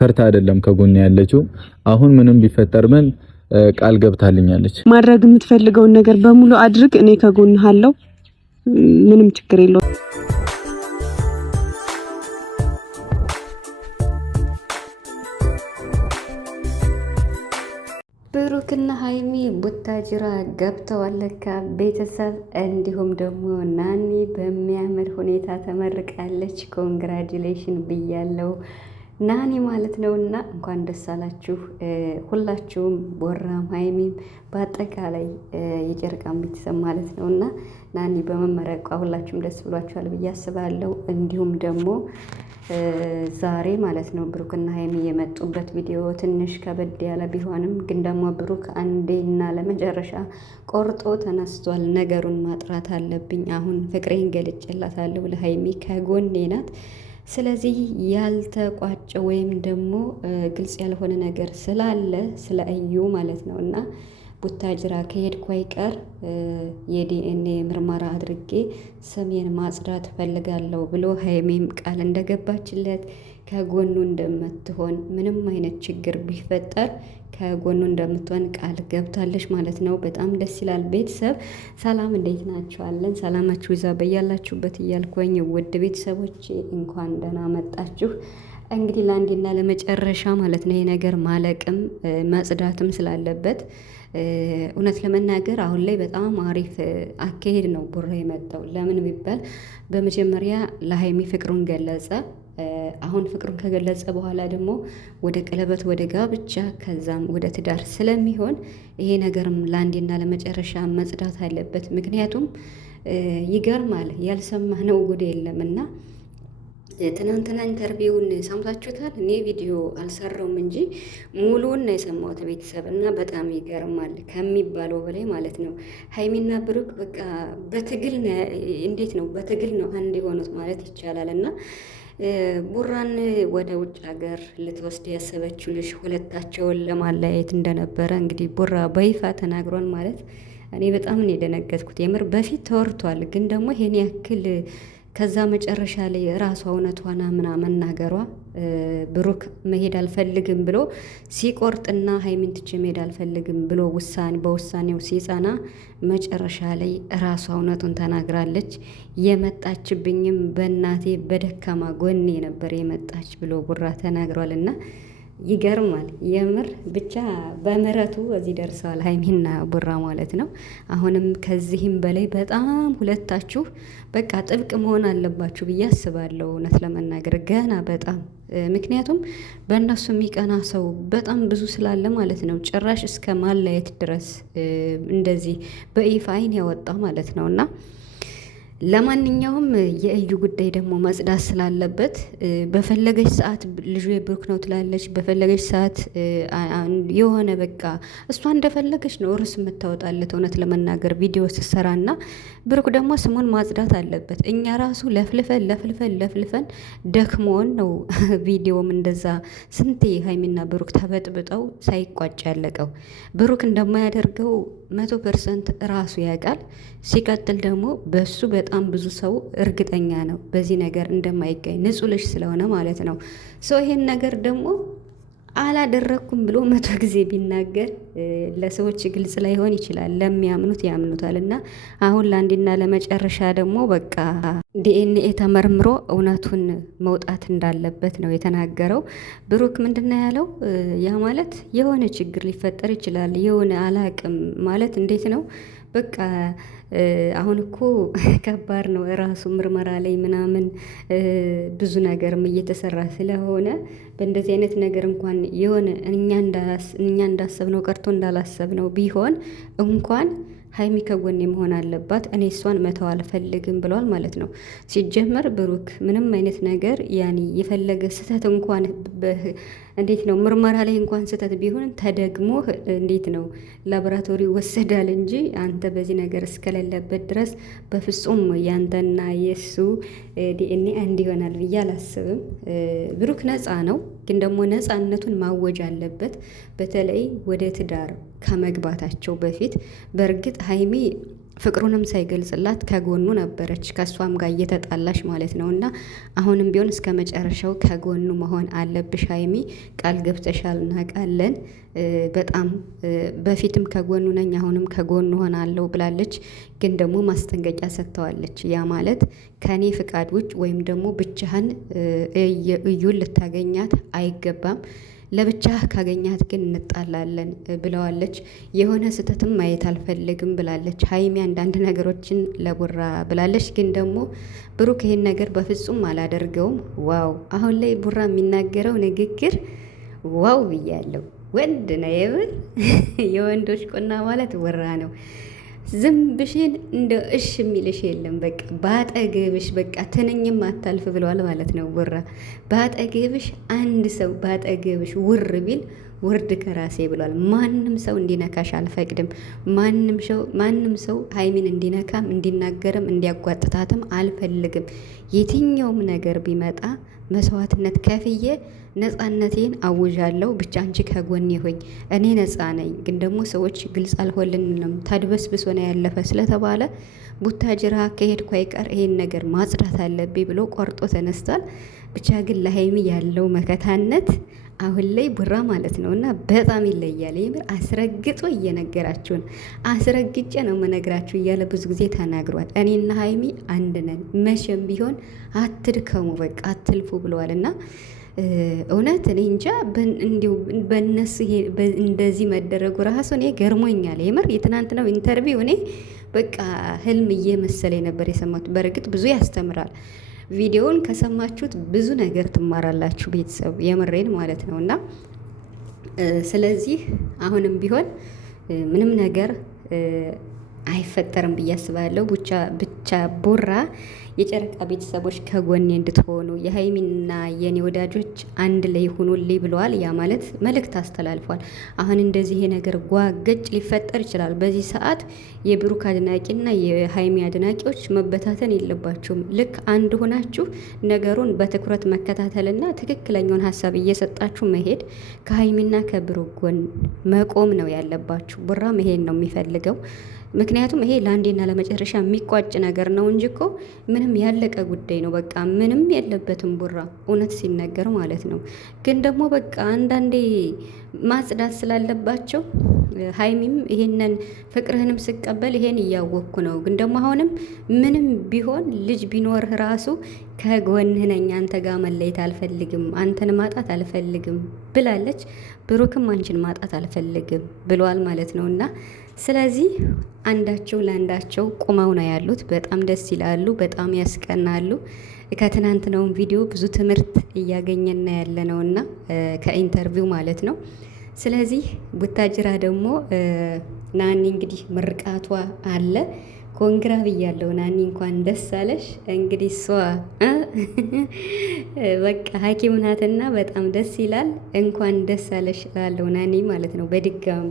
ፈርታ አይደለም ከጎን ያለችው። አሁን ምንም ቢፈጠር ምን ቃል ገብታልኛለች። ማድረግ የምትፈልገውን ነገር በሙሉ አድርግ፣ እኔ ከጎንህ አለው። ምንም ችግር የለውም። ብሩክና ሀይሚ ቡታጅራ ገብተዋል ለካ ቤተሰብ። እንዲሁም ደግሞ ናኒ በሚያምር ሁኔታ ተመርቃለች። ኮንግራጁሌሽን ብያለው ናኒ ማለት ነውና እንኳን ደስ አላችሁ ሁላችሁም፣ ቦራም ሀይሚም በአጠቃላይ የጨርቃም ቤተሰብ ማለት ነውና ናኒ በመመረቋ ሁላችሁም ደስ ብሏችኋል ብዬ አስባለሁ። እንዲሁም ደግሞ ዛሬ ማለት ነው ብሩክና ሀይሚ የመጡበት ቪዲዮ ትንሽ ከበድ ያለ ቢሆንም ግን ደግሞ ብሩክ አንዴና ለመጨረሻ ቆርጦ ተነስቷል። ነገሩን ማጥራት አለብኝ፣ አሁን ፍቅሬን ገልጬላታለሁ፣ ለሀይሚ ከጎኔ ናት። ስለዚህ ያልተቋጨ ወይም ደግሞ ግልጽ ያልሆነ ነገር ስላለ ስለ እዩ ማለት ነው እና ቡታጅራ ከሄድኩ አይቀር የዲኤንኤ ምርመራ አድርጌ ስሜን ማጽዳት ፈልጋለሁ ብሎ ሀይሜም ቃል እንደገባችለት ከጎኑ እንደምትሆን ምንም አይነት ችግር ቢፈጠር ከጎኑ እንደምትሆን ቃል ገብታለች ማለት ነው። በጣም ደስ ይላል። ቤተሰብ ሰላም፣ እንዴት ናችኋለን? ሰላማችሁ ይዛ በያላችሁበት እያልኩኝ ውድ ቤተሰቦች እንኳን ደህና መጣችሁ። እንግዲህ ለአንዴና ለመጨረሻ ማለት ነው ይሄ ነገር ማለቅም መጽዳትም ስላለበት እውነት ለመናገር አሁን ላይ በጣም አሪፍ አካሄድ ነው ቡራ የመጣው። ለምን ቢባል በመጀመሪያ ለሀይሚ ፍቅሩን ገለጸ። አሁን ፍቅሩን ከገለጸ በኋላ ደግሞ ወደ ቀለበት ወደ ጋብቻ ከዛም ወደ ትዳር ስለሚሆን ይሄ ነገርም ለአንዴና ለመጨረሻ መጽዳት አለበት። ምክንያቱም ይገርማል፣ ያልሰማነው ጉድ የለምና ትናንትና ኢንተርቪውን ሰምታችሁታል። እኔ ቪዲዮ አልሰራውም እንጂ ሙሉውን ነው የሰማሁት ቤተሰብ እና በጣም ይገርማል ከሚባለው በላይ ማለት ነው። ሀይሚና ብሩክ በቃ በትግል እንዴት ነው በትግል ነው አንድ የሆኑት ማለት ይቻላል። እና ቡራን ወደ ውጭ ሀገር ልትወስድ ያሰበችው ልጅ ሁለታቸውን ለማለያየት እንደነበረ እንግዲህ ቡራ በይፋ ተናግሯል ማለት እኔ በጣም ነው የደነገጥኩት። የምር በፊት ተወርቷል፣ ግን ደግሞ ይሄን ያክል ከዛ መጨረሻ ላይ ራሷ እውነቷና ምናምን መናገሯ ብሩክ መሄድ አልፈልግም ብሎ ሲቆርጥና ሀይሚን ትቼ መሄድ አልፈልግም ብሎ በውሳኔው ሲጸና መጨረሻ ላይ ራሷ እውነቱን ተናግራለች። የመጣችብኝም በእናቴ በደካማ ጎኔ ነበር የመጣች ብሎ ቡራ ተናግሯልና ይገርማል የምር ብቻ በምህረቱ እዚህ ደርሰዋል ሀይሚና ቡራ ማለት ነው። አሁንም ከዚህም በላይ በጣም ሁለታችሁ በቃ ጥብቅ መሆን አለባችሁ ብዬ አስባለሁ እውነት ለመናገር ገና በጣም ምክንያቱም በእነሱ የሚቀና ሰው በጣም ብዙ ስላለ ማለት ነው። ጭራሽ እስከ ማለየት ድረስ እንደዚህ በይፋ አይን ያወጣ ማለት ነው እና ለማንኛውም የእዩ ጉዳይ ደግሞ መጽዳት ስላለበት በፈለገች ሰዓት ልጁ የብሩክ ነው ትላለች። በፈለገች ሰዓት የሆነ በቃ እሷ እንደፈለገች ነው ርዕስ የምታወጣለት እውነት ለመናገር ቪዲዮ ስትሰራና ብሩክ ደግሞ ስሙን ማጽዳት አለበት። እኛ ራሱ ለፍልፈን ደክሞን ነው ቪዲዮም እንደዛ ስንቴ ሀይሚና ብሩክ ተበጥብጠው ሳይቋጭ ያለቀው። ብሩክ እንደማያደርገው 100% ራሱ ያውቃል። ሲቀጥል ደግሞ በሱ በጣም ብዙ ሰው እርግጠኛ ነው በዚህ ነገር እንደማይገኝ ንጹህ ልጅ ስለሆነ ማለት ነው። ሰው ይሄን ነገር ደግሞ አላደረኩም ብሎ 100 ጊዜ ቢናገር ለሰዎች ግልጽ ላይሆን ይችላል፣ ለሚያምኑት ያምኑታል። እና አሁን ለአንዴና ለመጨረሻ ደግሞ በቃ ዲኤንኤ ተመርምሮ እውነቱን መውጣት እንዳለበት ነው የተናገረው። ብሩክ ምንድነው ያለው? ያ ማለት የሆነ ችግር ሊፈጠር ይችላል የሆነ አላቅም ማለት እንዴት ነው በቃ አሁን እኮ ከባድ ነው ራሱ ምርመራ ላይ ምናምን ብዙ ነገርም እየተሰራ ስለሆነ በእንደዚህ አይነት ነገር እንኳን የሆነ እኛ እንዳሰብነው ቀርቶ እንዳላሰብነው ቢሆን እንኳን ሀይሚ ከጎኔ መሆን አለባት፣ እኔ እሷን መተው አልፈልግም ብለዋል ማለት ነው። ሲጀመር ብሩክ ምንም አይነት ነገር ያኔ የፈለገ ስህተት እንኳን እንዴት ነው ምርመራ ላይ እንኳን ስህተት ቢሆን ተደግሞ እንዴት ነው ላቦራቶሪ ወሰዳል እንጂ አንተ በዚህ ነገር እስከሌለበት ድረስ በፍጹም ያንተና የሱ ዲኤንኤ አንድ ይሆናል ብዬ አላስብም። ብሩክ ነፃ ነው፣ ግን ደግሞ ነፃነቱን ማወጅ አለበት። በተለይ ወደ ትዳር ከመግባታቸው በፊት በእርግጥ ሀይሚ ፍቅሩንም ሳይገልጽላት ከጎኑ ነበረች፣ ከእሷም ጋር እየተጣላሽ ማለት ነው። እና አሁንም ቢሆን እስከ መጨረሻው ከጎኑ መሆን አለብሽ ሀይሚ። ቃል ገብተሻል፣ እናውቃለን። በጣም በፊትም ከጎኑ ነኝ አሁንም ከጎኑ ሆናለሁ ብላለች። ግን ደግሞ ማስጠንቀቂያ ሰጥተዋለች። ያ ማለት ከኔ ፍቃድ ውጭ ወይም ደግሞ ብቻህን እዩን ልታገኛት አይገባም፣ ለብቻ ካገኛት ግን እንጣላለን ብለዋለች። የሆነ ስህተትም ማየት አልፈልግም ብላለች ሀይሚ። አንዳንድ ነገሮችን ለቡራ ብላለች። ግን ደግሞ ብሩክ ይሄን ነገር በፍጹም አላደርገውም። ዋው! አሁን ላይ ቡራ የሚናገረው ንግግር ዋው ብያለሁ። ወንድ ነው የምር። የወንዶች ቁና ማለት ቡራ ነው። ዝም ብሽን እንደ እሽ የሚልሽ የለም። በቃ ባጠገብሽ በቃ ትንኝም አታልፍ ብለዋል ማለት ነው ቡራ። ባጠገብሽ አንድ ሰው ባጠገብሽ ውር ቢል ውርድ ከራሴ ብሏል። ማንም ሰው እንዲነካሽ አልፈቅድም። ማንም ሰው ሀይሚን እንዲነካም እንዲናገርም እንዲያጓጥታትም አልፈልግም። የትኛውም ነገር ቢመጣ መስዋዕትነት ከፍዬ ነፃነቴን አውዣለሁ። ብቻ አንቺ ከጎኔ ሆኝ፣ እኔ ነፃ ነኝ። ግን ደግሞ ሰዎች ግልጽ አልሆልንም፣ ተድበስብሶ ነው ያለፈ ስለተባለ ቡታጅራ ከሄድኩ አይቀር ይሄን ነገር ማጽዳት አለብኝ ብሎ ቆርጦ ተነስቷል። ብቻ ግን ለሀይሚ ያለው መከታነት አሁን ላይ ቡራ ማለት ነው እና በጣም ይለያል። የምር አስረግጦ እየነገራችሁ ነው። አስረግጬ ነው መነግራችሁ እያለ ብዙ ጊዜ ተናግሯል። እኔና ሀይሚ አንድ ነን፣ መቼም ቢሆን አትድከሙ፣ በቃ አትልፉ ብለዋል። እና እውነት እኔ እንጃ እንዲሁ በእነሱ እንደዚህ መደረጉ ራሱ እኔ ገርሞኛል። የምር የትናንትናው ኢንተርቪው እኔ በቃ ህልም እየመሰለኝ ነበር የሰማሁት። በእርግጥ ብዙ ያስተምራል። ቪዲዮውን ከሰማችሁት ብዙ ነገር ትማራላችሁ ቤተሰብ፣ የምሬን ማለት ነው። እና ስለዚህ አሁንም ቢሆን ምንም ነገር አይፈጠርም ብዬ አስባለሁ። ብቻ ቡራ የጨረቃ ቤተሰቦች ከጎኔ እንድትሆኑ የሀይሚና የኔ ወዳጆች አንድ ላይ ሁኑልኝ ብለዋል። ያ ማለት መልእክት አስተላልፏል። አሁን እንደዚህ ይሄ ነገር ጓገጭ ሊፈጠር ይችላል። በዚህ ሰዓት የብሩክ አድናቂና የሀይሚ አድናቂዎች መበታተን የለባችሁም። ልክ አንድ ሆናችሁ ነገሩን በትኩረት መከታተልና ትክክለኛውን ሀሳብ እየሰጣችሁ መሄድ፣ ከሀይሚና ከብሩክ ጎን መቆም ነው ያለባችሁ። ቡራ መሄድ ነው የሚፈልገው። ምክንያቱም ይሄ ለአንዴና ለመጨረሻ የሚቋጭ ነገር ነው እንጂ እኮ ምንም ያለቀ ጉዳይ ነው። በቃ ምንም የለበትም ቡራ፣ እውነት ሲነገር ማለት ነው። ግን ደግሞ በቃ አንዳንዴ ማጽዳት ስላለባቸው ሀይሚም ይሄንን ፍቅርህንም ስቀበል ይሄን እያወቅኩ ነው። ግን ደግሞ አሁንም ምንም ቢሆን ልጅ ቢኖርህ ራሱ ከጎንህ ነኝ፣ አንተ ጋር መለየት አልፈልግም፣ አንተን ማጣት አልፈልግም ብላለች። ብሩክም አንቺን ማጣት አልፈልግም ብሏል ማለት ነው። እና ስለዚህ አንዳቸው ለአንዳቸው ቁመው ነው ያሉት። በጣም ደስ ይላሉ፣ በጣም ያስቀናሉ። ከትናንትናውን ቪዲዮ ብዙ ትምህርት እያገኘን ያለ ነውና ከኢንተርቪው ማለት ነው። ስለዚህ ቡታጅራ ደግሞ ናኒ እንግዲህ ምርቃቷ አለ። ኮንግራ ብያለሁ ናኒ፣ እንኳን ደስ አለሽ። እንግዲህ እሷ በቃ ሐኪም ናትና በጣም ደስ ይላል። እንኳን ደስ አለሽ እላለሁ ናኒ ማለት ነው በድጋሚ